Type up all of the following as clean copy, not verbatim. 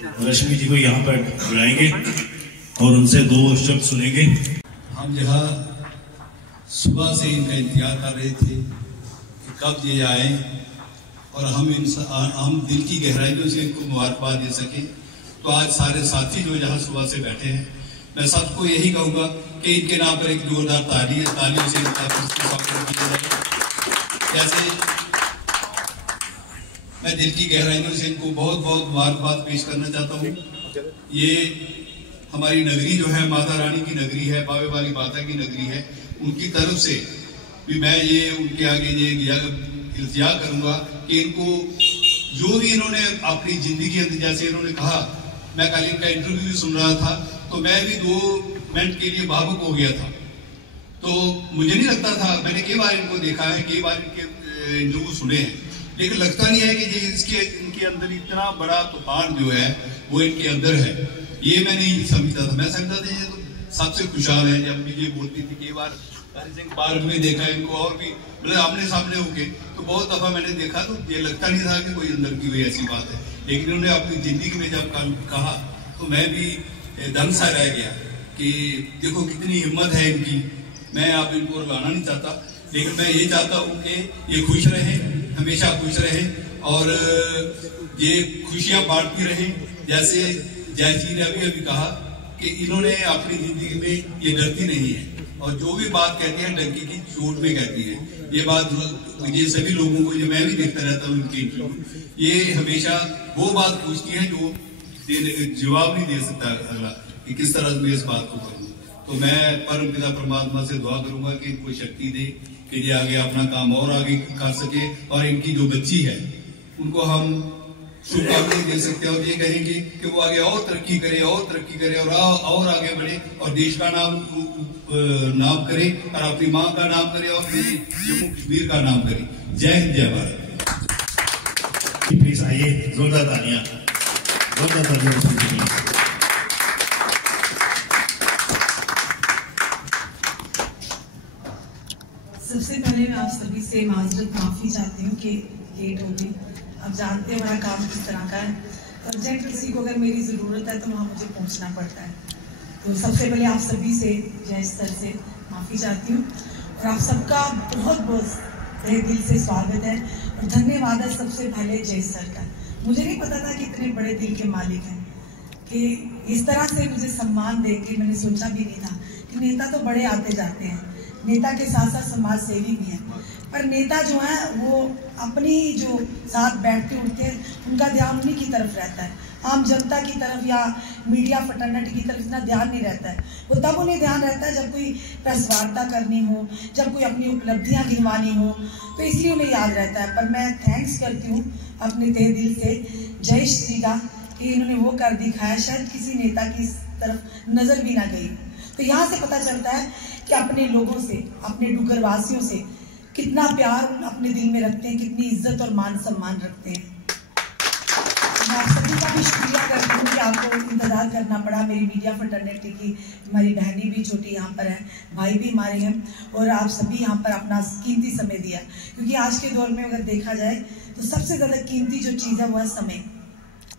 रश्मि जी को यहाँ पर बुलाएंगे और उनसे 2 शब्द सुनेंगे। हम जहाँ सुबह से इनका इंतजार कर रहे थे कि कब ये आए और हम दिल की गहराइयों से इनको मुबारकबाद दे सकें। तो आज सारे साथी जो यहाँ सुबह से बैठे हैं, मैं सबको यही कहूँगा कि इनके नाम पर एक जोरदार तालियों से इनका स्वागत किया जाए। जैसे मैं दिल की गहराइयों से इनको बहुत बहुत मुबारकबाद पेश करना चाहता हूँ। ये हमारी नगरी जो है माता रानी की नगरी है, बावे वाली माता की नगरी है। उनकी तरफ से भी मैं ये उनके आगे ये इल्तिजा करूंगा कि इनको जो भी इन्होंने अपनी जिंदगी अंदर, जैसे इन्होंने कहा, मैं कल इनका इंटरव्यू भी सुन रहा था तो मैं भी 2 मिनट के लिए भावुक हो गया था। तो मुझे नहीं लगता था, मैंने कई बार इनको देखा है, कई बार इनके इंटरव्यू सुने हैं, लेकिन लगता नहीं है कि इनके अंदर इतना बड़ा तूफान जो है वो इनके अंदर है। ये मैं नहीं समझता था। मैं समझता था ये तो सबसे खुशहाल है। जब भी ये बोलती थी, कई बार हरि सिंह पार्क में देखा इनको, और भी मतलब आमने सामने होके तो बहुत दफा मैंने देखा, तो ये लगता नहीं था कि कोई अंदर की कोई ऐसी बात है। लेकिन उन्होंने अपनी जिंदगी में जब कहा तो मैं भी दम सा रह गया कि देखो कितनी हिम्मत है इनकी। मैं आप इनको लाना नहीं चाहता, लेकिन मैं ये चाहता हूँ कि ये खुश रहे, हमेशा खुश रहे और ये खुशियां बांटती रहे। जैसे जय जी ने अभी कहा कि इन्होंने अपनी जिंदगी में ये डरती नहीं है, और जो भी बात कहती है डंकी की चोट में कहती है। ये बात ये सभी लोगों को, ये मैं भी देखता रहता हूँ इनके इंटरव्यू, ये हमेशा वो बात पूछती है जो जवाब नहीं दे सकता अगला कि किस तरह मैं इस बात को करूँ। तो मैं परम पिता परमात्मा से दुआ करूंगा कि इनको शक्ति दे कि ये आगे अपना काम और आगे कर सके, और इनकी जो बच्ची है उनको हम शुभकामनाएं दे सकते हैं और ये कहेंगे कि वो आगे और तरक्की करे और आगे बढ़े और देश का नाम करे और अपनी माँ का नाम करे और जम्मू कश्मीर का नाम करे। जय हिंद, जय भारत। प्लीज आइए, जोरदार तालियां। सबसे पहले मैं आप सभी से माफी चाहती हूँ कि लेट हो गई। आप जानते हैं हमारा काम किस तरह का है। अर्जेंट किसी को अगर मेरी ज़रूरत है तो वहाँ मुझे पहुँचना पड़ता है। तो सबसे पहले आप सभी से, जय सर से माफ़ी चाहती हूँ और आप सबका बहुत बहुत तहे दिल से स्वागत है और धन्यवाद है सबसे पहले जय सर का। मुझे नहीं पता था कि इतने बड़े दिल के मालिक हैं कि इस तरह से मुझे सम्मान दे के, मैंने सोचा भी नहीं था कि नेता तो बड़े आते जाते हैं, नेता के साथ साथ समाज सेवी भी हैं, पर नेता जो है वो अपनी जो साथ बैठते उठते हैं उनका ध्यान उन्हीं की तरफ रहता है। आम जनता की तरफ या मीडिया फटर्निटी की तरफ इतना ध्यान नहीं रहता है। वो तब उन्हें ध्यान रहता है जब कोई प्रेस वार्ता करनी हो, जब कोई अपनी उपलब्धियां गिनवानी हो, तो इसलिए उन्हें याद रहता है। पर मैं थैंक्स करती हूँ अपने तहे दिल से जय श्री का कि इन्होंने वो कर दिखाया, शायद किसी नेता की तरफ नजर भी ना गई। तो यहाँ से पता चलता है कि अपने लोगों से, अपने डुग्गर से कितना प्यार अपने दिल में रखते हैं, कितनी इज्जत और मान सम्मान रखते हैं। मैं आप सभी का भी शुक्रिया करती हूँ कि आपको इंतजार करना पड़ा। मेरी मीडिया फटर्निटी की हमारी बहनें भी छोटी यहाँ पर हैं, भाई भी हमारे हैं, और आप सभी यहाँ पर अपना कीमती समय दिया, क्योंकि आज के दौर में अगर देखा जाए तो सबसे ज़्यादा कीमती जो चीज़ है वो है समय।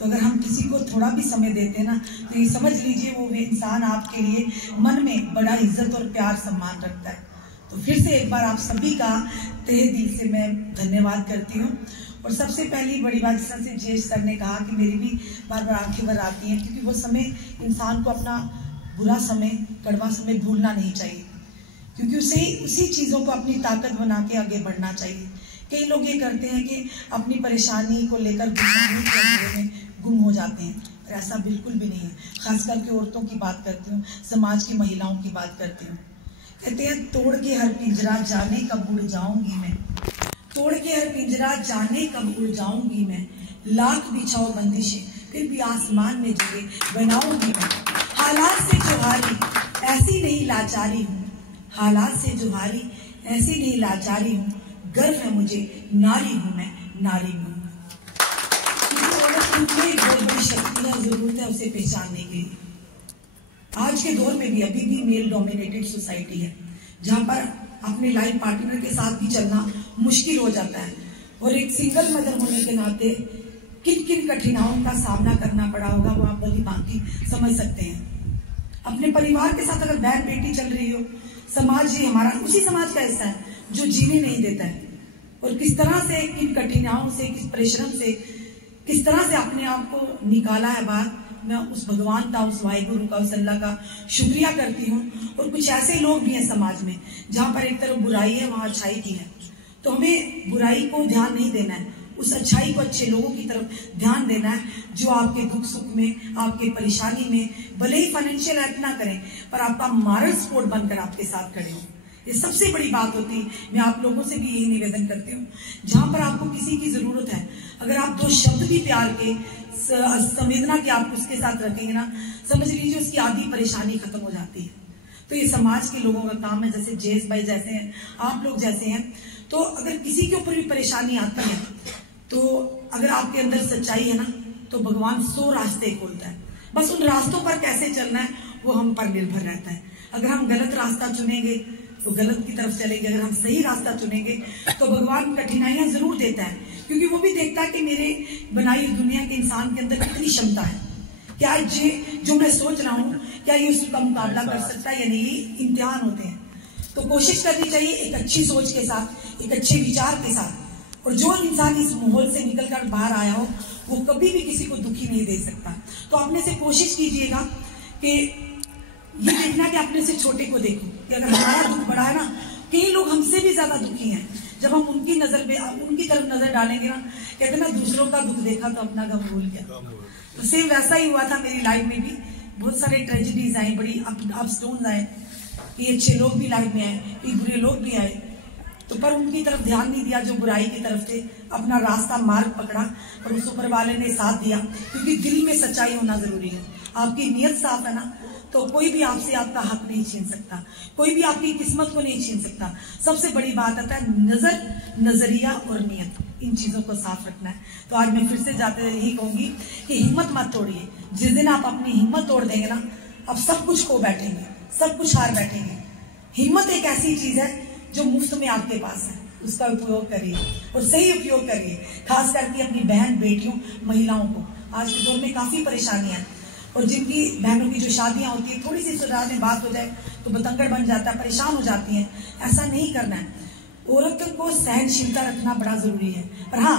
तो अगर हम किसी को थोड़ा भी समय देते हैं ना, तो ये समझ लीजिए वो इंसान आपके लिए मन में बड़ा इज्जत और प्यार सम्मान रखता है। तो फिर से एक बार आप सभी का तहे दिल से मैं धन्यवाद करती हूँ। और सबसे पहली बड़ी बात, जिस तरह से जय सर ने कहा कि मेरी भी बार बार आंखें भर आती हैं, क्योंकि वो समय इंसान को अपना बुरा समय, कड़वा समय भूलना नहीं चाहिए, क्योंकि उसी चीज़ों को अपनी ताकत बना के आगे बढ़ना चाहिए। कई लोग ये करते हैं कि अपनी परेशानी को लेकर गुम हो जाते हैं, पर ऐसा बिल्कुल भी नहीं है। खास करके औरतों की बात करती हूँ, समाज की महिलाओं की बात करती हूँ। कहते हैं तोड़ के हर पिंजरा जाने कब उड़ जाऊंगी मैं, तोड़ के हर पिंजरा जाने कब उड़ जाऊंगी मैं, लाख बिछाओ बंदिशें फिर भी आसमान में जगह बनाऊंगी मैं। हालात से जो हारी ऐसी नहीं लाचारी हूँ, हालात से जो हारी ऐसी नहीं लाचारी हूँ, गर्व है मुझे नारी हूँ मैं, नारी हूँ। बहुत बड़ी शक्ति है, जरूरत है उसे पहचानने के लिए। आज के दौर में भी अभी भी मेल डोमिनेटेड सोसाइटी है, जहाँ पर अपने लाइफ पार्टनर के साथ भी चलना मुश्किल हो जाता है। और एक सिंगल मदर होने के नाते किन किन कठिनाइयों का सामना करना पड़ा होगा, वो आप भली भांति समझ सकते हैं। अपने परिवार के साथ अगर बहन बेटी चल रही हो, समाज ही हमारा उसी समाज का हिस्सा है जो जीने नहीं देता है, और किस तरह से किन कठिनाइयों से, किस परिश्रम से, किस तरह से अपने आप को निकाला है बाहर। मैं उस भगवान का, उस वाहिगुरु का, उस अल्लाह का शुक्रिया करती हूँ। और कुछ ऐसे लोग भी हैं समाज में जहां पर एक तरफ बुराई है, वहां अच्छाई की है, तो हमें बुराई को ध्यान नहीं देना है, उस अच्छाई को, अच्छे लोगों की तरफ ध्यान देना है, जो आपके दुख सुख में, आपके परेशानी में भले ही फाइनेंशियल हेल्प ना करें, पर आपका मॉरल सपोर्ट बनकर आपके साथ खड़े हो। ये सबसे बड़ी बात होती है। मैं आप लोगों से भी यही निवेदन करती हूँ, जहां पर आपको किसी की जरूरत है, अगर आप 2 शब्द भी प्यार के, संवेदना के आप उसके साथ रखेंगे ना, समझ लीजिए उसकी आधी परेशानी खत्म हो जाती है। तो ये समाज के लोगों का काम है, जैसे जेस भाई जैसे हैं, आप लोग जैसे हैं। तो अगर किसी के ऊपर भी परेशानी आती है, तो अगर आपके अंदर सच्चाई है ना, तो भगवान 100 रास्ते खोलता है। बस उन रास्तों पर कैसे चलना है वो हम पर निर्भर रहता है। अगर हम गलत रास्ता चुनेंगे तो गलत की तरफ चलेंगे, अगर हम सही रास्ता चुनेंगे तो भगवान कठिनाइयां जरूर देता है, क्योंकि वो भी देखता है कि मेरे बनाई दुनिया के इंसान के अंदर कितनी क्षमता है, क्या ये जो मैं सोच रहा हूँ क्या ये उसका मुकाबला कर सकता है या नहीं। ये इम्तिहान होते हैं, तो कोशिश करनी चाहिए एक अच्छी सोच के साथ, एक अच्छे विचार के साथ। और जो इंसान इस माहौल से निकलकर बाहर आया हो, वो कभी भी किसी को दुखी नहीं दे सकता। तो अपने से कोशिश कीजिएगा कि ये देखना कि अपने से छोटे को देखो, कि अगर हमारा दुख बड़ा है ना, कई लोग हमसे भी ज्यादा दुखी हैं, जब हम उनकी नजर में, उनकी तरफ नजर डालेंगे ना, कहते ना दूसरों का दुख देखा तो अपना गम भूल गया। तो सेम वैसा ही हुआ था मेरी लाइफ में भी। बहुत सारे ट्रेजेडीज आई, बड़ी अप्स डाउन आए, ये अच्छे लोग भी लाइफ में आए, ये बुरे लोग भी आए, तो पर उनकी तरफ ध्यान नहीं दिया जो बुराई की तरफ थे, अपना रास्ता मार्ग पकड़ा और उस ऊपर वाले ने साथ दिया। क्योंकि दिल में सच्चाई होना जरूरी है, आपकी नीयत साफ है ना, तो कोई भी आपसे आपका हक नहीं छीन सकता, कोई भी आपकी किस्मत को नहीं छीन सकता। सबसे बड़ी बात आता है नजर, नजरिया और नियत, इन चीजों को साफ रखना है। तो आज मैं फिर से जाते यही कहूंगी कि हिम्मत मत तोड़िए। जिस दिन आप अपनी हिम्मत तोड़ देंगे ना, आप सब कुछ खो बैठेंगे, सब कुछ हार बैठेंगे। हिम्मत एक ऐसी चीज है जो मुफ्त में आपके पास है, उसका उपयोग करिए और सही उपयोग करिए, खास करके अपनी बहन बेटियों महिलाओं को। आज के दौर में काफी परेशानियां हैं, और जिनकी बहनों की जो शादियां होती है, थोड़ी सी सुधार में बात हो जाए तो बतंगड़ बन जाता है, परेशान हो जाती हैं। ऐसा नहीं करना है। औरत को सहनशीलता रखना बड़ा जरूरी है, पर हाँ,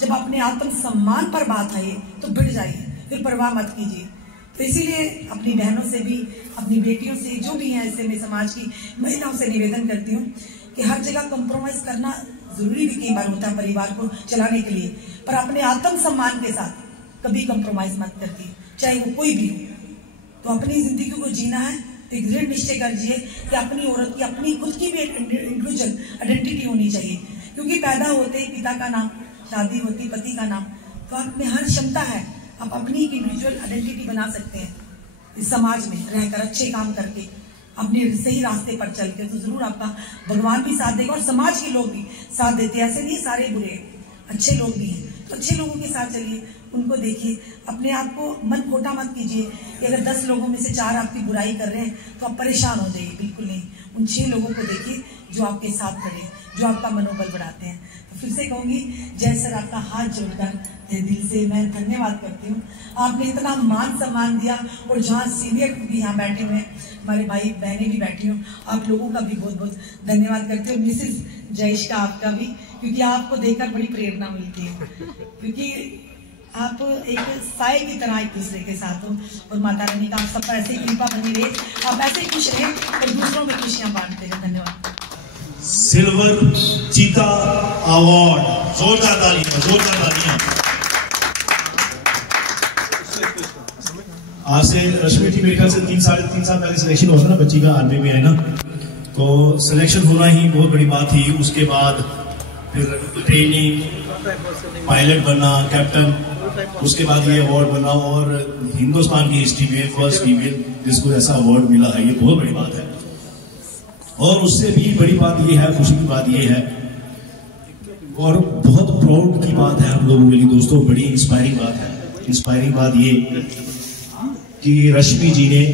जब अपने आत्म सम्मान पर बात आए तो भिड़ जाइए, फिर परवाह मत कीजिए। तो इसीलिए अपनी बहनों से भी, अपनी बेटियों से, जो भी हैं, इससे मैं समाज की महिलाओं से निवेदन करती हूँ कि हर जगह कॉम्प्रोमाइज करना जरूरी भी कई बार होता है परिवार को चलाने के लिए, पर अपने आत्म सम्मान के साथ कभी कॉम्प्रोमाइज मत करती, चाहे वो कोई भी हो। तो अपनी जिंदगी को जीना है तो एक दृढ़ निश्चय करिए कि अपनी औरत की अपनी खुद की भी इंडिविजुअल आइडेंटिटी होनी चाहिए, क्योंकि पैदा होते ही पिता का नाम, शादी होती पति का नाम, तो आप में हर क्षमता है, आप अपनी इंडिविजुअल आइडेंटिटी बना सकते हैं इस समाज में रहकर, अच्छे काम करके, अपने सही रास्ते पर चल के। तो जरूर आपका भगवान भी साथ देगा और समाज के लोग भी साथ देते हैं। ऐसे नहीं सारे बुरे, अच्छे लोग भी हैं, तो अच्छे लोगों के साथ चलिए, उनको देखिए, अपने आप को मन खोटा मत कीजिए कि अगर 10 लोगों में से 4 आपकी बुराई कर रहे हैं तो आप परेशान हो जाइए, बिल्कुल नहीं। उन 6 लोगों को देखिए जो आपके साथ खड़े, जो आपका मनोबल बढ़ाते हैं। तो फिर से कहूंगी, जय सर, आपका हाथ जोड़कर दिल से मैं धन्यवाद करती हूँ। आपने इतना मान सम्मान दिया, और जहाँ सीनियर भी यहाँ बैठे हुए हैं, हमारे भाई बहनें भी बैठी हूँ, आप लोगों का भी बहुत बहुत धन्यवाद करती हूँ। मिसेस जयेश का, आपका भी, क्योंकि आपको देखकर बड़ी प्रेरणा मिलती है, क्योंकि आप एक साए की तरह एक दूसरे के साथ हो। और माता रानी का आप सब पर ऐसे कृपा बनी रहे, आप ऐसे खुश रहे और दूसरों में खुशियां बांटते रहे। धन्यवाद। सिल्वर चीता अवार्ड, जोरदार तालियां, जोरदार तालियां। आज से रश्मि की मेरे ख्याल से 3 साढ़े 3 साल पहले सिलेक्शन हुआ था ना, बच्ची का आर्मी में है ना, तो सिलेक्शन होना ही बहुत बड़ी बात थी। उसके बाद फिर ट्रेनिंग, पायलट बनना, कैप्टन, उसके बाद ये अवार्ड बना, और हिंदुस्तान की हिस्ट्री में फर्स्ट फीमेल जिसको ऐसा अवार्ड मिला है, ये बहुत बड़ी बात है। और उससे भी बड़ी बात ये है, खुशी की बात ये है, और बहुत प्राउड की बात है हम लोगों के लिए दोस्तों, बड़ी इंस्पायरिंग बात है। इंस्पायरिंग बात ये कि रश्मि जी ने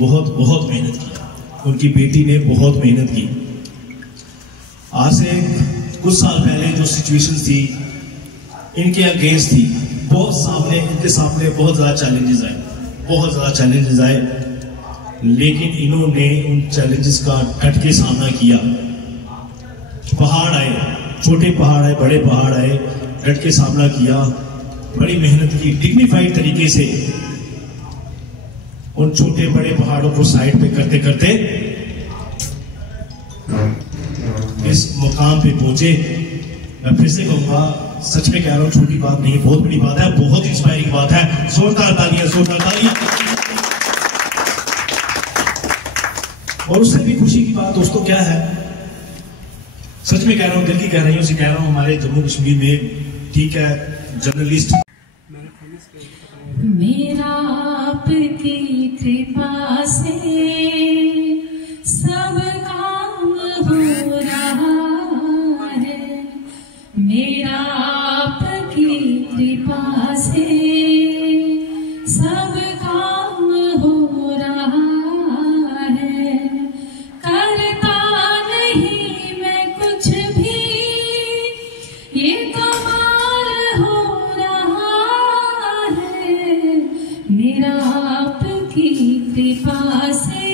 बहुत बहुत मेहनत की, उनकी बेटी ने बहुत मेहनत की। आज से कुछ साल पहले जो सिचुएशन थी इनके अगेंस्ट थी, इनके सामने बहुत ज्यादा चैलेंजेस आए, लेकिन इन्होंने उन चैलेंजेस का डट के सामना किया। पहाड़ आए, छोटे पहाड़ आए, बड़े पहाड़ आए, डट के सामना किया, बड़ी मेहनत की, डिग्निफाइड तरीके से उन छोटे बड़े पहाड़ों को साइड पे करते करते इस मुकाम पे पहुंचे। मैं फिर से कहूंगा, सच में कह रहा हूं, छोटी बात नहीं, बहुत बड़ी बात है, बहुत इंस्पायरिंग बात है। जोरदार तालियां। और उससे भी खुशी की बात दोस्तों क्या है, सच में कह रहा हूं, दिल की गहराइयों से कह रहा हूं, हमारे जम्मू कश्मीर में, ठीक है, जर्नलिस्ट मेरा आपकी कृपा से सब काम हो रहा है, मेरा आपकी कृपा से सब काम हो रहा है। करता नहीं मैं कुछ भी, ये कमाल हो रहा है, मेरा आपकी कृपा से